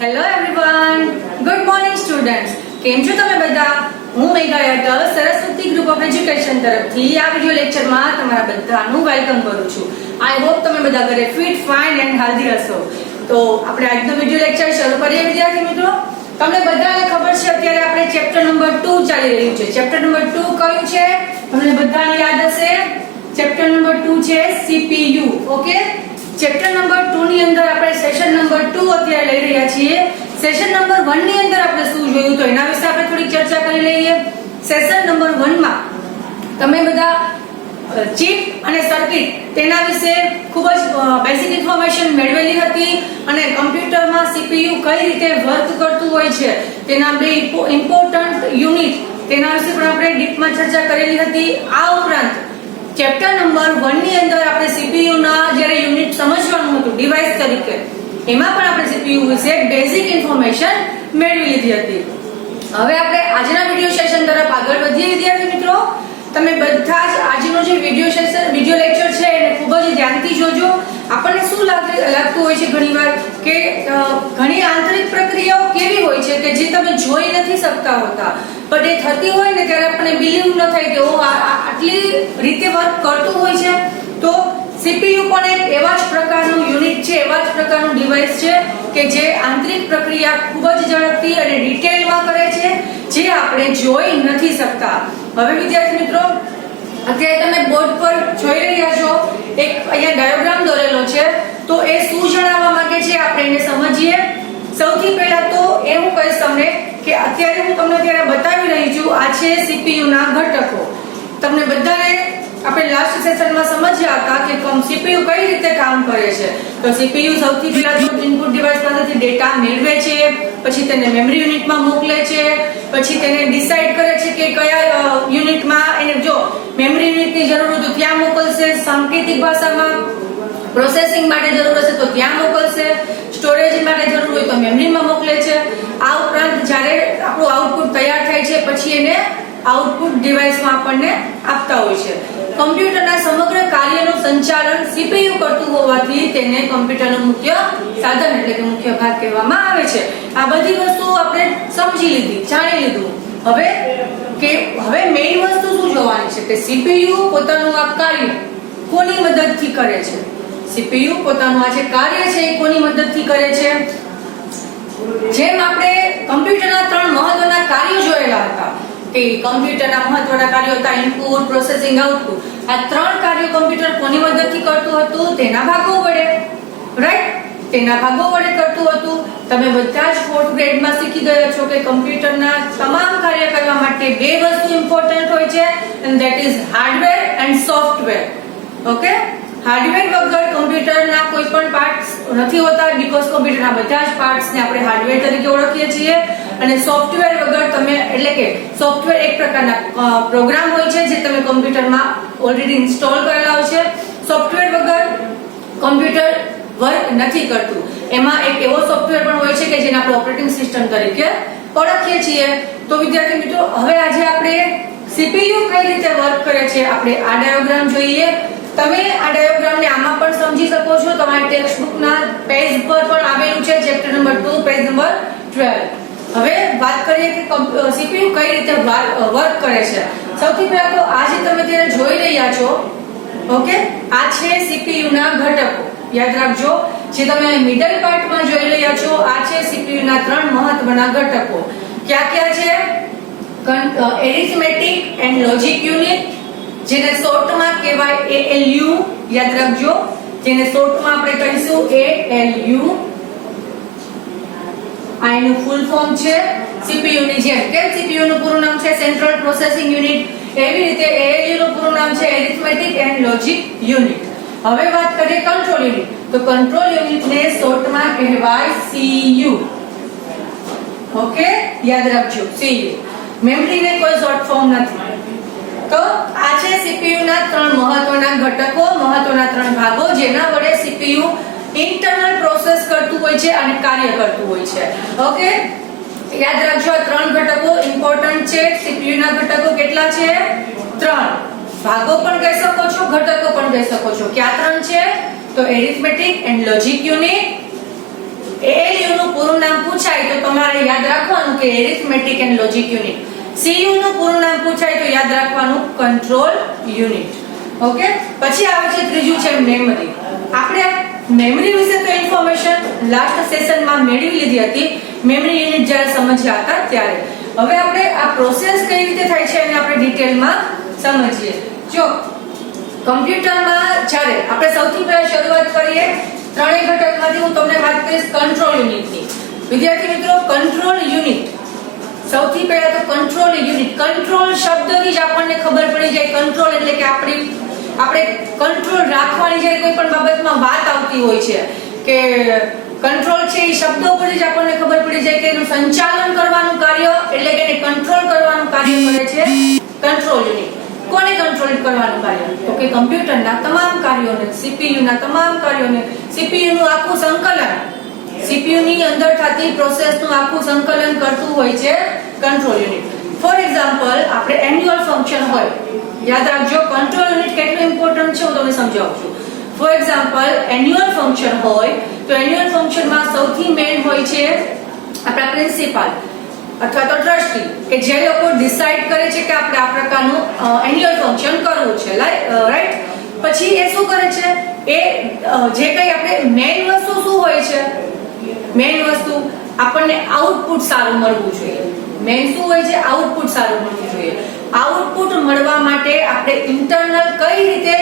Hello everyone, good morning students. કેમ છો તમે બધા? હું Megha Atal Saraswati group of education તરફથી આ વિડિયો લેક્ચરમાં તમારા બધાનું વેલકમ કરું છું. આઈ હોપ તમે બધા ઘરે ફિટ, ફાઇન એન્ડ હેલ્ધી હશો. તો આપણે આજનો વિડિયો લેક્ચર શરૂ કરીએ વિદ્યાર્થી મિત્રો. તમને બધાને ખબર છે અત્યારે આપણે ચેપ્ટર નંબર 2 ચાલી રહ્યું છે. ચેપ્ટર નંબર 2 કયું છે? તમને બધાને યાદ હશે. ચેપ્ટર નંબર 2 છે CPU. ઓકે, ચેપ્ટર નંબર 2 ની અંદર આપણે સેશન નંબર 2 અત્યારે લઈ રહ્યા છીએ. સેશન નંબર 1 ની અંદર આપણે શું જોયું તો એના વિશે આપણે થોડી ચર્ચા કરી લઈએ. સેશન નંબર 1 માં તમે બધા ચિપ અને સર્કિટ તેના વિશે ખૂબ જ બેઝિક ઇન્ફોર્મેશન મેળવેલી હતી અને કમ્પ્યુટરમાં CPU કઈ રીતે વર્ક કરતું હોય છે તેના બે ઇમ્પોર્ટન્ટ યુનિટ તેના વિશે પણ આપણે ડીપમાં ચર્ચા કરેલી હતી. આ ઉપરાંત ચેપ્ટર નંબર 1 ની અંદર આપણે CPU ના જ્યારે યુનિટ સમજવાનું હતું ડિવાઇસ તરીકે, એમાં પણ આપણે CPU વિશે બેઝિક ઇન્ફોર્મેશન મેળવી લીધી હતી. હવે આપણે આજના વિડિયો સેશન તરફ આગળ વધીએ વિદ્યાર્થી મિત્રો. તમે બધા જ આજનો જે વિડિયો લેક્ચર છે એને ખૂબ જ ધ્યાનથી જોજો. આપણને શું લાગતું હોય છે ઘણીવાર કે ઘણી આંતરિક પ્રક્રિયાઓ કેવી હોય છે કે જે તમે જોઈ નથી શકતા હોતા, પણ એ થતી હોય ને ત્યારે આપણને બિલીવ ન થાય કે આટલી રીતે વર્ક કરતું હોય છે. તો CPU પણ એક એવા જ પ્રકારનું યુનિટ છે, એવા જ પ્રકારનું ડિવાઇસ છે કે જે આંતરિક પ્રક્રિયા ખૂબ જ ઝડપથી અને ડિટેલમાં કરે છે જે આપણે જોઈ નથી શકતા. હવે વિદ્યાર્થી મિત્રો, અત્યારે તમે બોર્ડ પર જોઈ રહ્યા છો એક અહીંયા ડાયાગ્રામ દોરેલો છે. તો એ શું જણાવવા માંગે છે આપણે એને સમજીએ. સૌથી પહેલા તો એ હું કહીશ તમને કે અત્યારે હું તમને ત્યારે બતાવી રહી છું આ છે CPU ના ઘટકો. તમને બધાને આપણે લાસ્ટ સેશનમાં સમજ્યા હતા કે CPU કઈ રીતે કામ કરે છે. તો CPU સૌથી પહેલા તો ઇનપુટ ડિવાઇસ પાસેથી ડેટા મેળવે છે, પછી તેને મેમરી યુનિટમાં મોકલે છે, પછી તેને ડિસાઈડ કરે છે કે કયા યુનિટમાં એને જો મેમરી યુનિટની જરૂર હોય તો ત્યાં મોકલશે, સાંકેતિક ભાષામાં પ્રોસેસિંગ માટે જરૂર હશે તો ત્યાં મોકલશે, સ્ટોરેજ માટે જરૂર હોય તો મેમરીમાં મોકલે છે. આ ઉપરાંત જ્યારે આપણું આઉટપુટ તૈયાર થાય છે પછી એને આઉટપુટ ડિવાઇસમાં આપણને આપતા હોય છે. કમ્પ્યુટરના સમગ્ર કાર્યનું સંચાલન CPU કરતું હોવાથી તેને કમ્પ્યુટરનું મુખ્ય સાધન એટલે કે મુખ્ય ભાગ કહેવામાં આવે છે. આ બધી વસ્તુઓ આપણે સમજી લીધી, જાણી લીધું. હવે મેઇન વસ્તુ શું જોવાની છે કે CPU પોતાનું આ કાર્ય કોની મદદથી કરે છે. CPU પોતાનું આ જે કાર્ય છે એ કોની મદદથી કરે છે. જેમ આપણે કમ્પ્યુટરના 3 મહત્વના કાર્યો જોયેલા હતા કે કમ્પ્યુટરના મહત્વના કાર્યો હતા ઇનપુટ, પ્રોસેસિંગ, આઉટપુટ. આ 3 કાર્યો કમ્પ્યુટર કોની મદદથી કરતું હતું? તેના ભાગો વડે, રાઈટ? તેના ભાગો વડે કરતું હતું. તમે બધા જ 4th ગ્રેડમાં શીખી ગયા છો કે કમ્પ્યુટરના તમામ કાર્ય કરવા માટે બે વસ્તુ ઇમ્પોર્ટન્ટ હોય છે and that is hardware and software. Okay, hardware વગર કમ્પ્યુટરના કોઈ પણ પાર્ટ્સ નથી હોતા બીકોઝ કમ્પ્યુટરના બધા જ પાર્ટ્સને આપણે હાર્ડવેર તરીકે ઓળખીએ છીએ. અને સોફ્ટવેર વગર તમે એટલે કે સોફ્ટવેર એક પ્રકારના પ્રોગ્રામ હોય છે જે તમે કમ્પ્યુટરમાં ઓલરેડી ઇન્સ્ટોલ કરેલા હોય છે. સોફ્ટવેર વગર કમ્પ્યુટર વર્ક નથી કરતું. એમાં એક એવો સોફ્ટવેર પણ હોય છે કે જેને આપણે ઓપરેટિંગ સિસ્ટમ તરીકે ઓળખીએ છીએ. તો વિદ્યાર્થી મિત્રો, હવે આજે આપણે CPU કઈ રીતે વર્ક કરે છે આપણે આ ડાયાગ્રામ જોઈએ. તમે આ ડાયાગ્રામને આમાં પણ સમજી શકો છો. તમારી ટેક્સ્ટબુકના પેજ પર પણ આવેલું છે ચેપ્ટર નંબર 2 પેજ નંબર 12. હવે વાત કરીએ કે CPU કઈ રીતે વર્ક કરે છે. સૌથી પહેલા તો આ જે તમે ત્યારે જોઈ રહ્યા છો, ઓકે, આ છે CPU ના ઘટકો. યાદ રાખજો, જે તમે મિડલ પાર્ટમાં જોઈ રહ્યા છો આ છે CPU ના 3 મહત્વના ઘટકો. કયા કયા છે? એરિથમેટિક એન્ડ લોજિક યુનિટ, જેને શોર્ટમાં કહેવાય ALU. યાદ રાખજો, જેને શોર્ટમાં આપણે કહીશું ALU. આ એનું ફૂલ ફોર્મ છે CPU ની જેમ. કેમ CPU નું પૂરું નામ છે સેન્ટ્રલ પ્રોસેસિંગ યુનિટ, એવી રીતે ALU નું પૂરું નામ છે એરિથમેટિક એન્ડ લોજિક યુનિટ. હવે વાત કરીએ કંટ્રોલ યુનિટ. તો કંટ્રોલ યુનિટને શોર્ટમાં કહેવાય CU. ઓકે, યાદ રાખજો CU. મેમરીને કોઈ શોર્ટ ફોર્મ નથી. તો આ છે CPU ના 3 મહત્વના ઘટકો, મહત્વના 3 ભાગો જેના વડે CPU ઇન્ટરનલ પ્રોસેસ કરતું હોય છે અને કાર્ય કરતું હોય છે. ઓકે, યાદ રાખજો આ 3 ઘટકો ઇમ્પોર્ટન્ટ છે. CPU ના ઘટકો કેટલા છે? 3. ભાગો પણ કહી શકો છો, ઘટકો પણ કહી શકો છો. કયા 3 છે? તો arithmetic and logic unit, ALU નું પૂરું નામ પૂછાય તો તમારે યાદ રાખવાનું કે arithmetic and logic unit. CU નું પૂરું નામ પૂછાય તો યાદ રાખવાનું કંટ્રોલ યુનિટ. ઓકે, પછી આવે છે ત્રીજું છે મેમરી. આપણે મેમરી વિશે તો ઇન્ફોર્મેશન લાસ્ટ સેશનમાં મેળવી લીધી હતી, મેમરી યુનિટ જ્યારે સમજ્યા હતા ત્યારે. હવે આપણે આ પ્રોસેસ કઈ રીતે થાય છે એને આપણે ડિટેલમાં સમજીએ. જો કમ્પ્યુટરમાં જ્યારે આપણે સૌથી પહેલા શરૂઆત કરીએ ત્રણેય ઘટકમાંથી, હું તમને વાત કરીશ કંટ્રોલ યુનિટની. વિદ્યાર્થી મિત્રો, કંટ્રોલ યુનિટ સૌથી પહેલા તો કંટ્રોલ યુનિટ, કંટ્રોલ શબ્દથી જ આપણને ખબર પડી જાય. કંટ્રોલ એટલે કે આપણે કંટ્રોલ રાખવાની જ્યારે કોઈ પણ બાબતમાં વાત આવતી હોય છે કે કંટ્રોલ છે, એ શબ્દ ઉપરથી જ આપણને ખબર પડી જાય કે એનું સંચાલન કરવાનું કાર્ય એટલે કે એને કંટ્રોલ કરવાનું કાર્ય કરે છે કંટ્રોલ યુનિટ. કોને કંટ્રોલ કરવાનું કાર્ય? તો કે કમ્પ્યુટરના તમામ કાર્યોને, CPU ના તમામ કાર્યોને, CPU નું આખું સંકલન, CPU ની અંદર થતી પ્રોસેસનું આખું સંકલન કરતું હોય છે કંટ્રોલ યુનિટ. ફોર એક્ઝામ્પલ, આપણે એન્યુઅલ ફંક્શન હોય, યાદ રાખજો કંટ્રોલ યુનિટ કેટલું ઇમ્પોર્ટન્ટ છે હું તમને સમજાવું છું. ફોર એક્ઝામ્પલ, એન્યુઅલ ફંક્શન હોય તો એન્યુઅલ ફંક્શનમાં સૌથી મેઇન હોય છે આપણા પ્રિન્સિપાલ અથવા તો ટ્રસ્ટી, કે જે લોકો ડિસાઈડ કરે છે કે આપણે આ પ્રકારનું એન્યુઅલ ફંક્શન કરવું છે, રાઈટ. પછી એ શું કરે છે, એ જે કંઈ આપણે મેઇન વસ્તુ શું હોય છે, મેઇન વસ્તુ આપણને આઉટપુટ સારું મળવું જોઈએ. મેઇન શું હોય છે, આઉટપુટ સારું મળવું જોઈએ. આઉટપુટ મળવા માટે આપણે ઇન્ટરનલ કઈ રીતે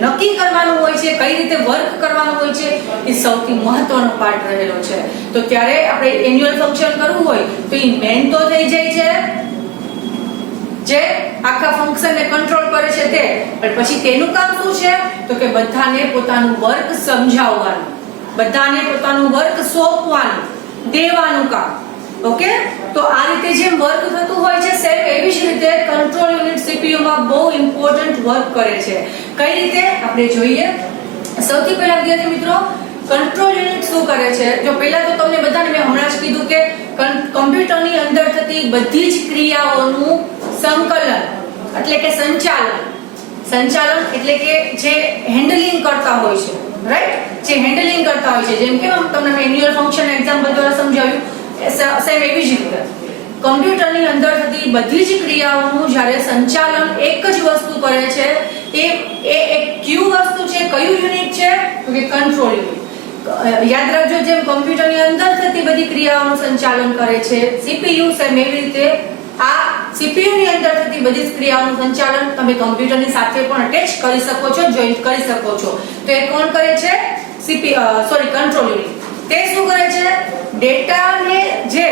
નક્કી કરવાનું હોય છે, કઈ રીતે વર્ક કરવાનું હોય છે, એ સૌથી મહત્વનો પાર્ટ રહેલો છે. તો ત્યારે આપણે એન્યુઅલ ફંક્શન કરવું હોય તો એ મેઇન તો થઈ જાય છે, જે આખા ફંક્શનને કંટ્રોલ કરે છે તે. પણ પછી તેનું કામ શું છે, તો કે બધાને પોતાનું વર્ક સમજાવવાનું, બધાને પોતાનું વર્ક સોંપવાનું, દેવાનું કામ. ઓકે, તો આ રીતે જેમ વર્ક થતું હોય છે સેમ એવી જ રીતે કંટ્રોલ યુનિટ CPU માં બહુ ઇમ્પોર્ટન્ટ વર્ક કરે છે. કઈ રીતે આપણે જોઈએ. સૌથી પહેલા વિદ્યાર્થી મિત્રો, કંટ્રોલ યુનિટ શું કરે છે? જો પહેલા તો તમને બધાને મેં હમણાં જ કીધું કે કમ્પ્યુટરની અંદર થતી બધી જ ક્રિયાઓનું સંકલન એટલે કે સંચાલન. સંચાલન એટલે કે જે હેન્ડલિંગ કરતા હોય છે, રાઈટ, જે હેન્ડલિંગ કરતા હોય છે. જેમ કે તમને મેં એન્યુઅલ ફંક્શન એક્ઝામ્પલ દ્વારા સમજાવ્યું, સેમ એવી જ રીતે કમ્પ્યુટરની અંદર થતી બધી જ ક્રિયાઓનું જ્યારે સંચાલન એક જ વસ્તુ કરે છે, એ એક ક્યુ વસ્તુ છે, કયું યુનિટ છે, તો કે કંટ્રોલ યુનિટ. યાદ રાખજો, જેમ કમ્પ્યુટરની અંદર થતી બધી ક્રિયાઓનું સંચાલન કરે છે CPU, સેમ એવી રીતે આ CPU ની અંદર થતી બધી જ ક્રિયાઓનું સંચાલન તમે કમ્પ્યુટરની સાથે પણ અટેચ કરી શકો છો, જોઈન્ટ કરી શકો છો. તો એ કોણ કરે છે? Control unit. તે શું કરે છે? ડેટાને જે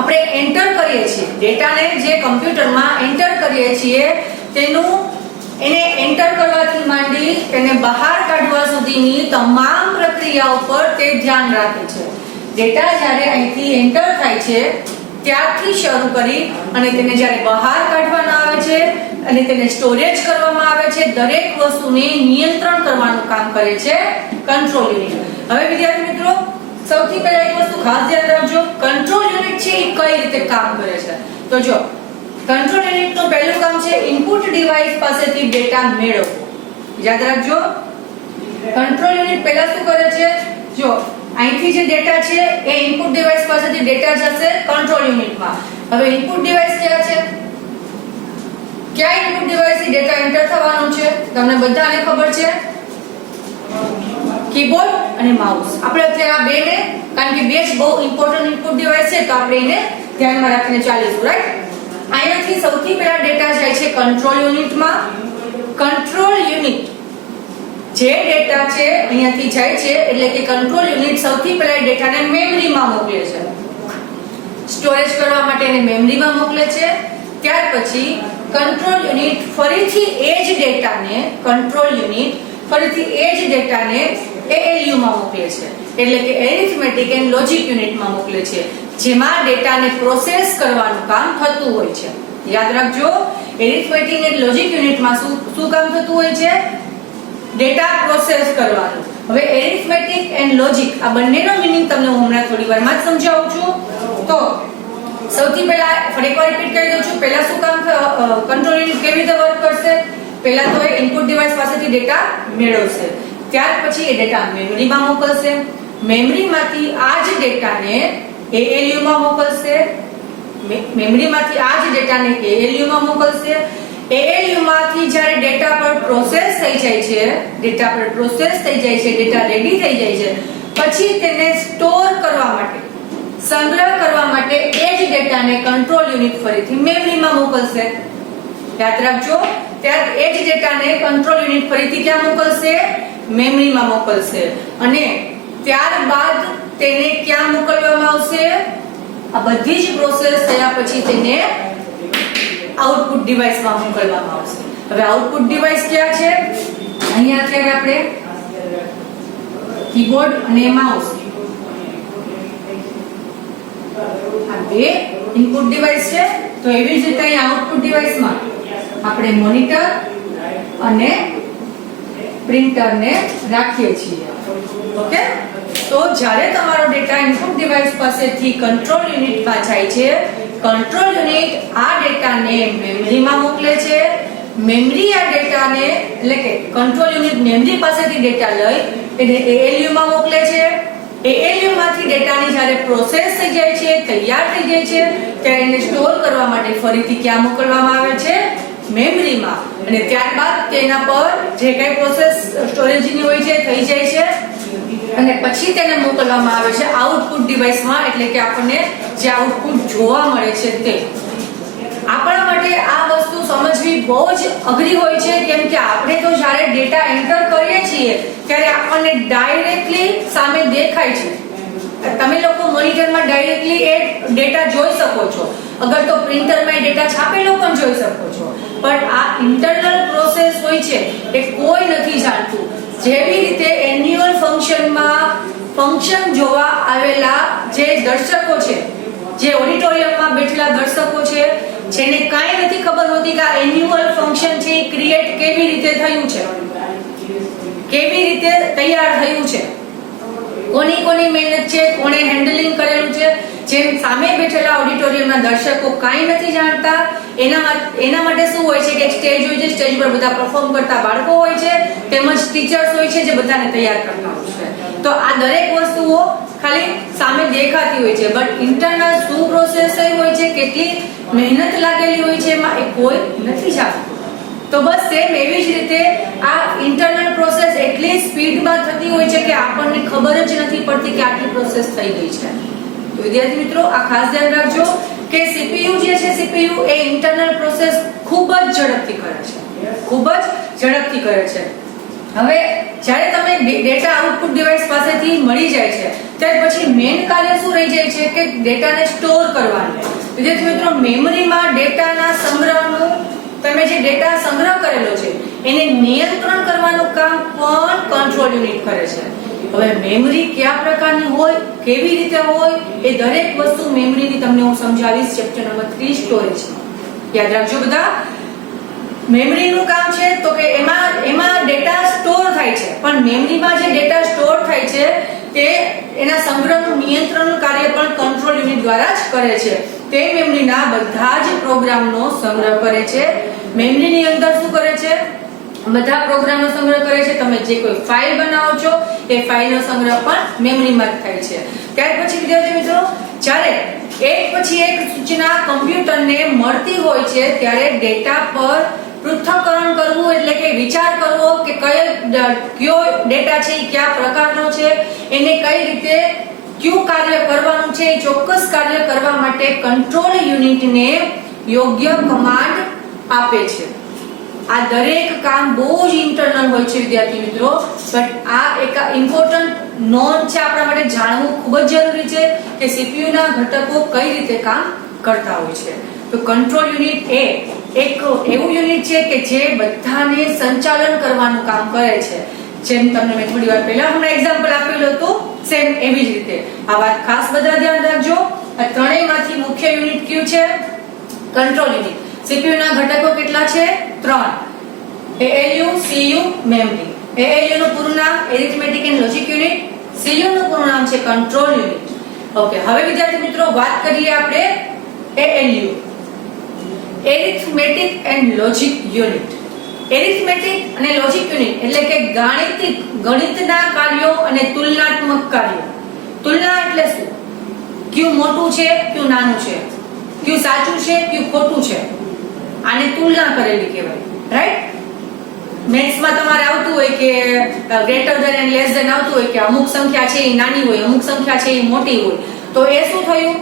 આપણે એન્ટર કરીએ છીએ, ડેટાને જે કમ્પ્યુટરમાં એન્ટર કરીએ છીએ એને એન્ટર કરવાથી માંડી તેને બહાર કાઢવા સુધીની તમામ પ્રક્રિયાઓ પર તે ધ્યાન રાખે છે. ડેટા જ્યારે અહીંથી એન્ટર થાય છે ત્યારથી શરૂ કરી અને તેને જ્યારે બહાર કાઢવામાં આવે છે અને તેને સ્ટોરેજ કરવામાં આવે છે, દરેક વસ્તુને નિયંત્રણ કરવાનું કામ કરે છે કંટ્રોલ યુનિટ. હવે વિદ્યાર્થી મિત્રો, સૌથી પહેલા એક વસ્તુ ખાસ ધ્યાન રાખજો, કંટ્રોલ યુનિટ છે એ કઈ રીતે કામ કરે છે. તો જો કંટ્રોલ યુનિટનું પહેલું કામ છે ઇનપુટ ડિવાઇસ પાસેથી ડેટા મેળવવો. યાદ રાખજો, કંટ્રોલ યુનિટ પહેલા શું કરે છે, જો અહીંથી જે ડેટા છે એ ઇનપુટ ડિવાઇસ પાસેથી ડેટા જશે કંટ્રોલ યુનિટમાં. હવે ઇનપુટ ડિવાઇસ ક્યાં છે? ક્યાં ઇનપુટ ડિવાઇસથી ડેટા એન્ટર થવાનો છે? તમને બધાને ખબર છે, કીબોર્ડ અને માઉસ. આપણે અત્યારે આ બેને, કારણ કે બે જ બહુ ઇમ્પોર્ટન્ટ ઇનપુટ ડિવાઇસ છે તો આપણે એને ધ્યાનમાં રાખીને ચાલીશું, રાઈટ. અહીંયાથી સૌથી પહેલા ડેટા જાય છે કંટ્રોલ યુનિટમાં. કંટ્રોલ યુનિટ જે ડેટા છે અહીંયાથી જાય છે એટલે કે કંટ્રોલ યુનિટ સૌથી પહેલા ડેટાને મેમરીમાં મોકલે છે, સ્ટોરેજ કરવા માટે એને મેમરીમાં મોકલે છે. ત્યાર પછી કંટ્રોલ યુનિટ ફરીથી એ જ ડેટાને ALU માં મોકલે છે, એટલે કે એરિથમેટિક એન્ડ લોજિક યુનિટમાં મોકલે છે, જેમાં ડેટાને પ્રોસેસ કરવાનું કામ થતું હોય છે. યાદ રાખજો, એરિથમેટિક એન્ડ લોજિક યુનિટમાં શું કામ થતું હોય છે? ડેટા પ્રોસેસ કરવાનું. હવે એરિથમેટિક એન્ડ લોજિક આ બંનેનો મીનિંગ તમને હું હમણાં થોડી વારમાં જ સમજાવું છું. તો સૌથી પહેલા ફરી એકવાર રિપીટ કરી દઉં છું, પહેલા શું કામ કંટ્રોલ યુનિટ કેવી રીતે વર્ક કરશે? પહેલા તો એ ઇનપુટ ડિવાઇસ પાસેથી ડેટા મેળવશે, ત્યાર પછી એ ડેટા મેમરીમાં મોકલશે, મેમરીમાંથી આ જ ડેટાને ALU માં મોકલશે. મેમરીમાંથી આ જ ડેટાને ALU માં મોકલશે. ALU માંથી જ્યારે ડેટા પર પ્રોસેસ થઈ જાય છે, ડેટા રેડી થઈ જાય છે, પછી તેને સ્ટોર કરવા માટે, સંગ્રહ કરવા માટે એ જ ડેટાને કંટ્રોલ યુનિટ ફરીથી મેમરીમાં મોકલશે. યાદ રાખજો, ત્યારે એ જ ડેટાને કંટ્રોલ યુનિટ ફરીથી ક્યાં મોકલશે? મેમરીમાં મોકલશે. અને ત્યારબાદ તેને ક્યાં મોકલવામાં આવશે? આ બધી જ પ્રોસેસ થયા પછી તેને આઉટપુટ ડિવાઇસમાં મોકલવામાં આવશે. હવે આઉટપુટ ડિવાઇસ ક્યાં છે? અહીંયા અત્યારે આપણે કીબોર્ડ અને માઉસ, આ બે ઇનપુટ ડિવાઇસ છે. તો એવી જ રીતે અહીં આઉટપુટ ડિવાઇસમાં આપણે મોનિટર અને પ્રિન્ટરને રાખીએ છીએ. ઓકે, તો જ્યારે તમારો ડેટા ઇનપુટ ડિવાઇસ પાસેથી કંટ્રોલ યુનિટમાં જાય છે, કંટ્રોલ યુનિટ આ ડેટાને મેમરીમાં મોકલે છે. મેમરી આ ડેટાને, એટલે કે કંટ્રોલ યુનિટ મેમરી પાસેથી ડેટા લઈ એને ALU માં મોકલે છે. ALU માંથી ડેટાની જ્યારે પ્રોસેસ થઈ જાય છે, તૈયાર થઈ જાય છે, ત્યારે એને સ્ટોર કરવા માટે ફરીથી ક્યાં મોકલવામાં આવે છે? મેમરીમાં. અને ત્યારબાદ તેના પર જે કઈ પ્રોસેસ સ્ટોરેજની હોય છે થઈ જાય છે, અને પછી તેને મોકલવામાં આવે છે આઉટપુટ ડિવાઇસમાં. એટલે કે આપણને જે આઉટપુટ જોવા મળે છે તે. આપણા માટે આ વસ્તુ સમજવી બહુ જ અઘરી હોય છે, કેમ કે આપણે તો જ્યારે ડેટા એન્ટર કરીએ છીએ ત્યારે આપણને ડાયરેક્ટલી સામે દેખાય છે. તમે લોકો મોનિટરમાં ડાયરેક્ટલી એ ડેટા જોઈ શકો છો, અગર તો પ્રિન્ટરમાં એ ડેટા છાપેલો પણ જોઈ શકો છો. પણ આ ઇન્ટરનલ પ્રોસેસ હોય છે એ કોઈ નથી જાણતું. જેવી રીતે એન્યુઅલ ફંક્શનમાં ફંક્શન જોવા આવેલા જે દર્શકો છે, જે ઓડિટોરિયમમાં બેઠેલા દર્શકો છે, જેને કાંઈ નથી ખબર હોતી કે આ એન્યુઅલ ફંક્શન છે એ ક્રિએટ કેવી રીતે થયું છે, કેવી રીતે તૈયાર થયું છે, કોની મહેનત છે, કોણે હેન્ડલિંગ કરેલું છે, જેમ સામે બેઠેલા ઓડિટોરિયમના દર્શકો કાંઈ નથી જાણતા. એના માટે શું હોય છે કે સ્ટેજ હોય છે, સ્ટેજ પર બધા પરફોર્મ કરતા બાળકો હોય છે, તેમજ ટીચર્સ હોય છે જે બધાને તૈયાર કરતા હોય છે. તો આ દરેક વસ્તુઓ ખાલી સામે દેખાતી હોય છે, બટ ઇન્ટરનલ શું પ્રોસેસ થઈ હોય છે, કેટલી મહેનત લાગેલી હોય છે, એમાં એ કોઈ નથી જાણતું. તો બસ સેમ એવી જ રીતે આ ઇન્ટરનલ પ્રોસેસ એટલી સ્પીડમાં થતી હોય છે કે આપણને ખબર જ નથી પડતી કે આટલી પ્રોસેસ થઈ ગઈ છે. તો વિદ્યાર્થી મિત્રો, આ ખાસ ધ્યાન રાખજો કે CPU જે છે, CPU એ ઇન્ટરનલ પ્રોસેસ ખૂબ જ ઝડપથી કરે છે, ખૂબ જ ઝડપથી કરે છે. હવે જ્યારે તમે ડેટા આઉટપુટ ડિવાઇસ પાસેથી મળી જાય છે, ત્યાર પછી મેઇન કાર્ય શું રહી જાય છે કે ડેટાને સ્ટોર કરવાનું. વિદ્યાર્થી મિત્રો, મેમરીમાં ડેટાના સંગ્રહનું, તમે જે ડેટા સંગ્રહ કરેલો છે એને નિયંત્રણ કરવાનું કામ પણ કંટ્રોલ યુનિટ કરે છે. હવે મેમરી કયા પ્રકારની હોય, કેવી રીતે હોય, એ દરેક વસ્તુ મેમરીની તમને હું સમજાવીશ ચેપ્ટર નંબર 3 સ્ટોરેજમાં. યાદ રાખજો બધા. મેમરીનું કામ છે તો કે એમાં ડેટા સ્ટોર થાય છે, પણ મેમરીમાં જે ડેટા સ્ટોર થાય છે તે એના સંગ્રહનું નિયંત્રણનું કાર્ય પણ કંટ્રોલ યુનિટ દ્વારા જ કરે છે. તે મેમરીના બધા જ પ્રોગ્રામનો સંગ્રહ કરે છે. મેમરીની અંદર શું કરે છે? બધા પ્રોગ્રામનો સંગ્રહ કરે છે. તમે જે કોઈ ફાઇલ બનાવો છો એ ફાઇલનો સંગ્રહ પણ મેમરીમાં જ થાય છે. ત્યાર પછી વિદ્યાર્થી મિત્રો, જ્યારે એક પછી એક સૂચના કમ્પ્યુટરને મળતી હોય છે ત્યારે ડેટા પર પૃથ્થકરણ કરવું, એટલે કે વિચાર કરવો કે કયો ડેટા છે એ કયા પ્રકારનો છે, એને કઈ રીતે કયું કાર્ય કરવાનું છે, એ ચોક્કસ કાર્ય કરવા માટે કંટ્રોલ યુનિટને યોગ્ય કમાન્ડ આપે છે. આ દરેક કામ બહુ જ ઇન્ટરનલ હોય છે વિદ્યાર્થી મિત્રો, બટ આ એક ઇમ્પોર્ટન્ટ નોંધ છે, આપણા માટે જાણવું ખૂબ જ જરૂરી છે કે CPU ના ઘટકો કઈ રીતે કામ કરતા હોય છે. તો કંટ્રોલ યુનિટ એ એક એવું યુનિટ છે કે જે બધાને સંચાલન કરવાનું કામ કરે છે. જેમ તમને મેં થોડી વાર પહેલા હમણાં એક્ઝામ્પલ આપેલું હતું, સેમ એવી જ રીતે આ વાત ખાસ બધા ધ્યાન રાખજો. આ ત્રણેયમાંથી મુખ્ય યુનિટ કયું છે? Control unit. CPU ના ઘટકો કેટલા છે? 3. ALU, CU, memory. ALU નું પૂરું નામ arithmetic and logic unit, CU નું પૂરું નામ છે કંટ્રોલ યુનિટ. ઓકે, હવે વિદ્યાર્થી મિત્રો વાત કરીએ આપણે ALU, arithmetic and logic unit. Arithmetic અને લોજિક યુનિટ એટલે કે ગણિતના કાર્યો અને તુલનાત્મક કાર્યો. તુલના એટલે શું? કયું મોટું છે, કયું નાનું છે, કયું સાચું છે, કયું ખોટું છે, આને તુલના કરેલી કહેવાય. રાઈટ? મેથ્સમાં તમારે આવતું હોય કે greater than and less than આવતું હોય કે અમુક સંખ્યા છે એ નાની હોય, અમુક સંખ્યા છે એ મોટી હોય, તો એ શું થયું?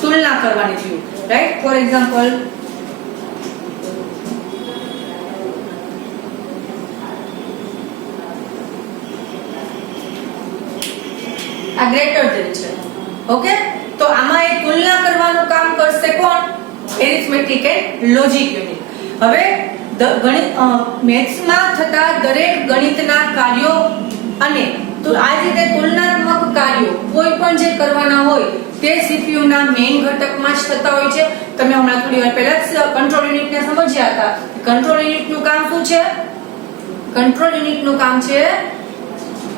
તુલના કરવાની થયું. રાઈટ? ફોર એક્ઝામ્પલ, આ ગ્રેટર ધેન છે. ઓકે, તો આમાં એક તુલના કરવાનું કામ કરશે કોણ? Arithmetic and logic unit. હવે મેથ્સમાં થતા દરેક ગણિતના કાર્યો અને તો આ રીતે તુલનાત્મક કાર્યો કોઈ પણ જે કરવાના હોય તે સીપીયુ ના મેઇન ઘટકમાં જ થતા હોય છે. તમે હમણાં થોડી વાર પહેલા જ કંટ્રોલ યુનિટને સમજ્યા હતા. કંટ્રોલ યુનિટનું કામ શું છે? કંટ્રોલ યુનિટનું કામ છે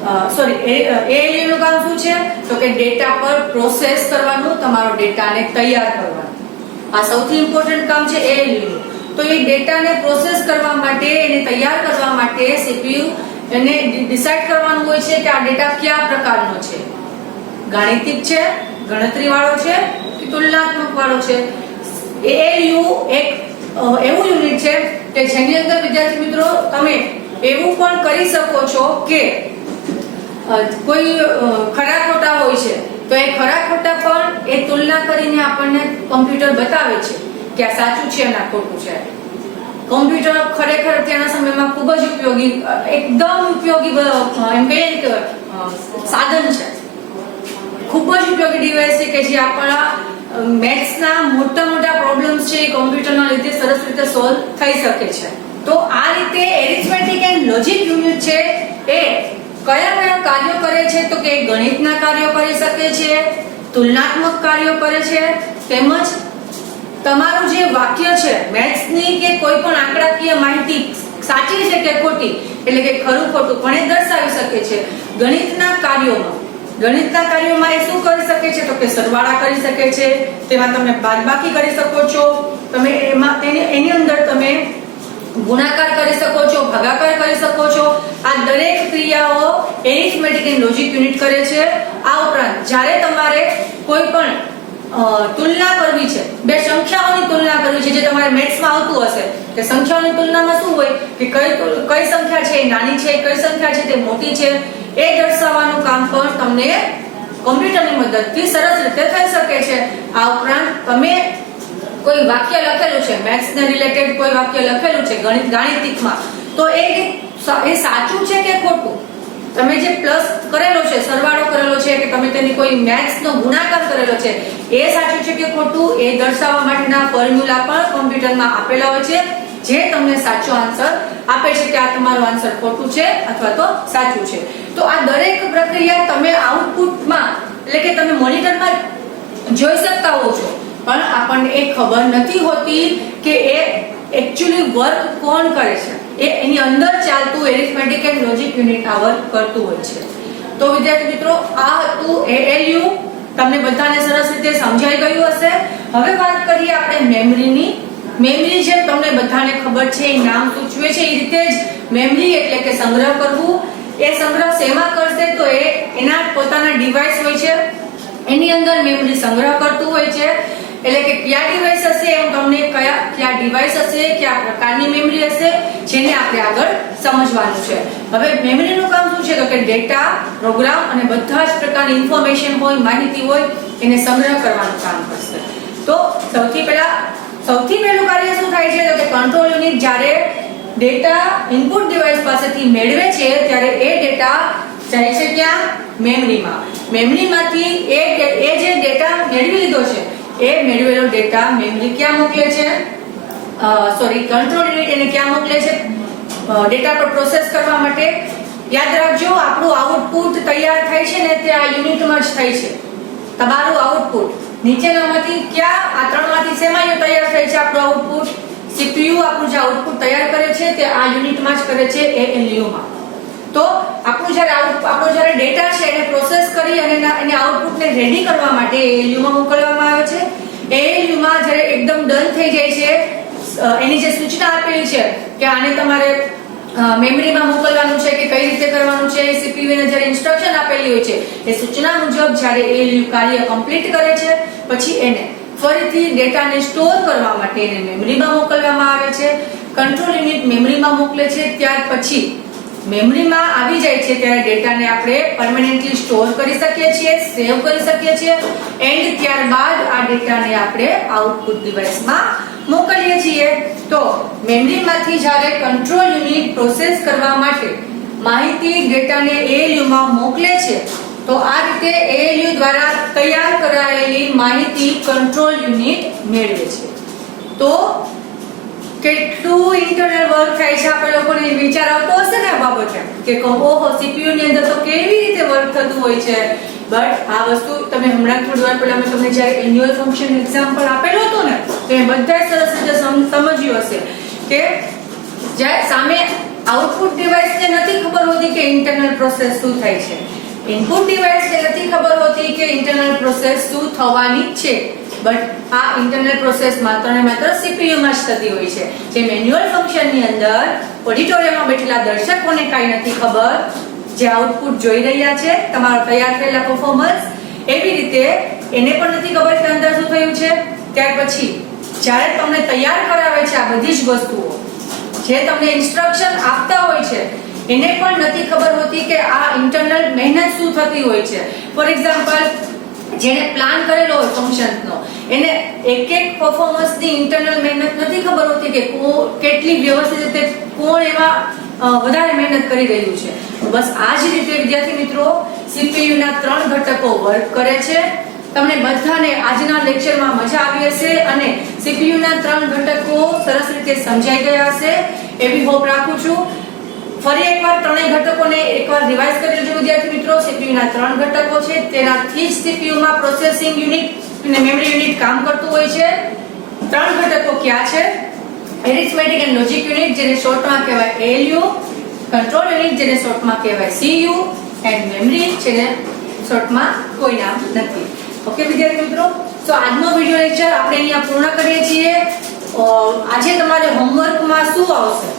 ALU નું કામ શું છે? તો કે ડેટા પર પ્રોસેસ કરવાનું, તમારો ડેટાને તૈયાર કરવાનું. આ સૌથી ઇમ્પોર્ટન્ટ કામ છે ALU નું. તો એ ડેટાને પ્રોસેસ કરવા માટે, એને તૈયાર કરવા માટે સીપીયુ એને ડિસાઈડ કરવાનું હોય છે કે આ ડેટા કયા પ્રકારનો છે. ગાણિતિક છે, ગણતરી વાળો છે કે તુલનાત્મક વાળો છે. ALU એક એવું યુનિટ છે કે જેની અંદર વિદ્યાર્થી મિત્રો તમે એવું પણ કરી શકો છો કે કોઈ ખરા ખોટા હોય છે તો એ ખરા ખોટા પણ એ તુલના કરીને આપણને કમ્પ્યુટર બતાવે છે કે આ સાચું છે અને આ ખોટું છે. કમ્પ્યુટર ખરેખર અત્યારના સમયમાં ખૂબ જ ઉપયોગી, એકદમ ઉપયોગી એમ કહીએ કે સાધન છે. ખૂબ જ ઉપયોગી ડિવાઇસ છે કે જે આપણા મેથ્સના મોટા મોટા પ્રોબ્લેમ્સ છે એ કમ્પ્યુટરના લીધે સરસ રીતે સોલ્વ થઈ શકે છે. તો આ રીતે એરિથમેટિક એન્ડ લોજિક યુનિટ છે એ કયા કયા કાર્યો કરે છે? તો કે ગણિતના કાર્યો કરી શકે છે, તુલનાત્મક કાર્યો કરે છે, તેમજ તમારું જે વાક્ય છે મેથ્સની કે કોઈ પણ આંકડાકીય માહિતી સાચી છે કે ખોટી એટલે કે ખરું ખોટું પણ એ દર્શાવી શકે છે. ગણિતના કાર્યોમાં એ શું કરી શકે છે? તો કે સરવાળા કરી શકે છે, તેમાં તમે બાદબાકી કરી શકો છો, તમે એની અંદર તમે ગુણાકાર કરી શકો છો, ભાગાકાર કરી શકો છો. આ દરેક ક્રિયાઓ એરિથમેટિક એન્ડ લોજિક યુનિટ કરે છે. આ ઉપરાંત જ્યારે તમારે કોઈ પણ તુલના કરવી છે, બે સંખ્યાઓની તુલના કરવી છે, જે તમારે મેથ્સમાં આવતું હશે કે સંખ્યાઓની તુલનામાં શું હોય કે કઈ સંખ્યા છે નાની છે, કઈ સંખ્યા છે તે મોટી છે, એ દર્શાવવાનું કામ પણ તમને કમ્પ્યુટરની મદદથી સરસ રીતે થઈ શકે છે. આ ઉપરાંત તમે કોઈ વાક્ય લખેલું છે, મેથ્સ ને રિલેટેડ કોઈ વાક્ય લખેલું છે ગાણિતિકમાં, તો એ સાચું છે કે ખોટું? તમે જે પ્લસ કરેલો છે, સરવાળો કરેલો છે કે તમે તેની કોઈ મેથ્સ નો ગુણાકાર કરેલો છે, એ સાચું છે કે ખોટું એ દર્શાવવા માટેના ફોર્મ્યુલા પણ કમ્પ્યુટરમાં આપેલા હોય છે, જે તમને સાચો આન્સર આપે છે કે આ તમારું આન્સર ખોટું છે અથવા તો સાચું છે. તો આ દરેક પ્રક્રિયા તમે આઉટપુટમાં એટલે કે તમે મોનિટરમાં જોઈ શકતા હો છો, પણ આપણને એ ખબર નથી હોતી કે એ એકચ્યુઅલી વર્ક કોણ કરે છે. એની અંદર ચાલતું એરિથમેટિક એન્ડ લોજિક યુનિટ આ વર્ક કરતું હોય છે. તો વિદ્યાર્થી મિત્રો, આ હતું ALU. તમને બધાને સરસ રીતે સમજાઈ ગયું હશે. હવે વાત કરીએ આપણે મેમરીની. મેમરી જેમ તમને બધાને ખબર છે, એ નામ સૂચવે છે એ રીતે જ મેમરી એટલે કે સંગ્રહ કરવું. એ સંગ્રહ શેમાં કરશે? તો એના પોતાના ડિવાઇસ હોય છે, એની અંદર મેમરી સંગ્રહ કરતું હોય છે. એટલે કે કયા ડિવાઇસ હશે, એમ તમને કયા ડિવાઇસ હશે, કયા પ્રકારની મેમરી હશે, જેને આપણે આગળ સમજવાનું છે. હવે મેમરીનું કામ શું છે? તો કે ડેટા, પ્રોગ્રામ અને બધા જ પ્રકારની ઇન્ફોર્મેશન હોય, માહિતી હોય, એને સંગ્રહ કરવાનું કામ કરશે. તો સૌથી પહેલું કાર્ય શું થાય છે? તો કે કંટ્રોલ યુનિટ જ્યારે ડેટા ઇનપુટ ડિવાઇસ પાસેથી મેળવે છે ત્યારે એ ડેટા જાય છે ક્યાં? મેમરીમાં. મેમરીમાંથી એ જે ડેટા મેળવી લીધો છે એ મેળવેલો ડેટા મેમરી ક્યાં મોકલે છે? કંટ્રોલ યુનિટ એને ક્યાં મોકલે છે? ડેટા પર પ્રોસેસ કરવા માટે. યાદ રાખજો, આપણું આઉટપુટ તૈયાર થાય છે ને તે આ યુનિટમાં જ થાય છે. તમારું આઉટપુટ નીચેનામાંથી આ ત્રણમાંથી શેમાં તૈયાર થાય છે? આપણું આઉટપુટ CPU આપણું જે આઉટપુટ તૈયાર કરે છે તે આ યુનિટમાં જ કરે છે, ALU માં. તો આપણો જ્યારે ડેટા છે એને પ્રોસેસ કરી અને એને આઉટપુટને રેડી કરવા માટે ALU માં મોકલવામાં આવે છે. ALU માં જ્યારે એકદમ ડન થઈ જાય છે, એની જે સૂચના આપેલી છે કે આને તમારે મેમરીમાં મોકલવાનું છે કે કઈ રીતે કરવાનું છે, CPU ને જ્યારે ઇન્સ્ટ્રક્શન આપેલી હોય છે એ સૂચના મુજબ જ્યારે ALU કાર્ય કમ્પ્લીટ કરે છે પછી એને ફરીથી ડેટાને સ્ટોર કરવા માટે એને મેમરીમાં મોકલવામાં આવે છે. કંટ્રોલ યુનિટ મેમરીમાં મોકલે છે, ત્યાર પછી મેમરીમાં આવી જાય છે ત્યારે ડેટાને આપણે પરમેનન્ટલી સ્ટોર કરી શકીએ છીએ, સેવ કરી શકીએ છીએ એન્ડ ત્યારબાદ આ ડેટાને આપણે આઉટપુટ ડિવાઇસમાં મોકલીએ છીએ. તો મેમરીમાંથી જ્યારે કંટ્રોલ યુનિટ પ્રોસેસ કરવા માટે માહિતી ડેટાને ALU માં મોકલે છે તો આ રીતે ALU દ્વારા તૈયાર કરાયેલી માહિતી કંટ્રોલ યુનિટ મેળવે છે. તો કેટલું ઇન્ટરનલ વર્ક થાય છે આપણે લોકોને વિચાર આવતો હશે ને આ બાબતે કે ઓહો CPU ની અંદર તો કેવી રીતે વર્ક થતું હોય છે. બટ આ વસ્તુ તમે હમણાં થોડી વાર પહેલા મેં તમને જ્યારે એન્યુઅલ ફંક્શન એક્ઝામ્પલ આપેલો હતો ને તો એ બધાય સરસ રીતે સમજ્યું હશે કે જ્યારે સામે આઉટપુટ ડિવાઇસને નથી ખબર હોતી કે ઇન્ટરનલ પ્રોસેસ શું થાય છે, ઇનપુટ ડિવાઇસને નથી ખબર હોતી કે ઇન્ટરનલ પ્રોસેસ શું થવાની છે, બટ આ ઇન્ટરનલ પ્રોસેસ માત્ર ને માત્ર CPU માં જ થતી હોય છે. જે મેન્યુઅલ ફંક્શન ની અંદર ઓડિટોરિયમમાં બેઠેલા દર્શકોને કાઈ નથી ખબર, જે આઉટપુટ જોઈ રહ્યા છે તમારો તૈયાર થયેલા પરફોર્મન્સ, એવી રીતે એને પણ નથી ખબર કે અંદર શું થયું છે. ત્યાર પછી જ્યારે તમને તૈયાર કરાવે છે આ બધી જ વસ્તુઓ, જે તમને ઇન્સ્ટ્રક્શન આપતા હોય છે એને પણ નથી ખબર હોતી કે આ ઇન્ટરનલ મહેનત શું થતી હોય છે. ફોર એક્ઝામ્પલ જેને પ્લાન કરેલો હોય ફંક્શનનો એને એક એક પરફોર્મન્સની ઇન્ટરનલ મહેનત નથી ખબર હોતી કે કેટલી વ્યવસ્થિત રીતે કોણ એમાં વધારે મહેનત કરી રહ્યું છે. બસ આ જ રીતે વિદ્યાર્થી મિત્રો CPU ના 3 ઘટકો વર્ક કરે છે. તમને બધાને આજના લેક્ચરમાં મજા આવી હશે અને CPU ના 3 ઘટકો સરસ રીતે સમજાઈ ગયા હશે એવી હોપ રાખું છું. ફરી એકવાર ત્રણેય ઘટકોને એકવાર રિવાઇઝ કરી લેજો વિદ્યાર્થી મિત્રો. CPU ના 3 ઘટકો છે, તેનાથી જ CPU માં પ્રોસેસિંગ યુનિટ અને મેમરી યુનિટ કામ કરતું હોય છે. 3 ઘટકો ક્યાં છે? એરિથમેટિક એન્ડ લોજિક યુનિટ જેને શોર્ટમાં કહેવાય ALU, કંટ્રોલ યુનિટ જેને શોર્ટમાં કહેવાય CU એન્ડ મેમરી જેને શોર્ટમાં કોઈ નામ નથી. ઓકે વિદ્યાર્થી મિત્રો, તો આજનો વિડિયો લેક્ચર આપણે અહીંયા પૂર્ણ કરીએ છીએ. આજે તમારે હોમવર્કમાં શું આવશે?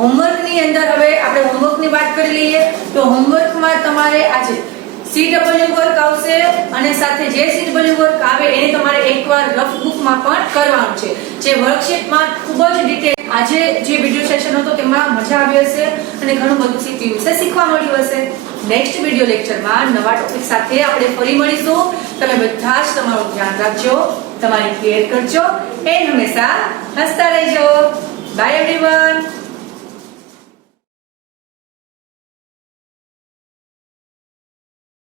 હોમવર્કની અંદર હવે આપણે હોમવર્કની વાત કરી લઈએ તો હોમવર્કમાં તમારે આજે CW વર્ક આવશે અને સાથે જે CW વર્ક આવે એને તમારે એકવાર રફ બુકમાં પણ કરવાનું છે. જે વર્કશીટમાં ખૂબ જ ડિટેલ આજે જે વિડિયો સેશન હતો તેમાં મજા આવી હશે અને ઘણું બધું CPU વિશે શીખવા મળ્યું હશે. નેક્સ્ટ વિડિયો લેક્ચરમાં નવા ટોપિક સાથે આપણે ફરી મળીશું. તમે બધા જ તમારું ધ્યાન રાખજો, તમારી કેર કરજો, એ હંમેશા હસતા રહેજો. By everyone.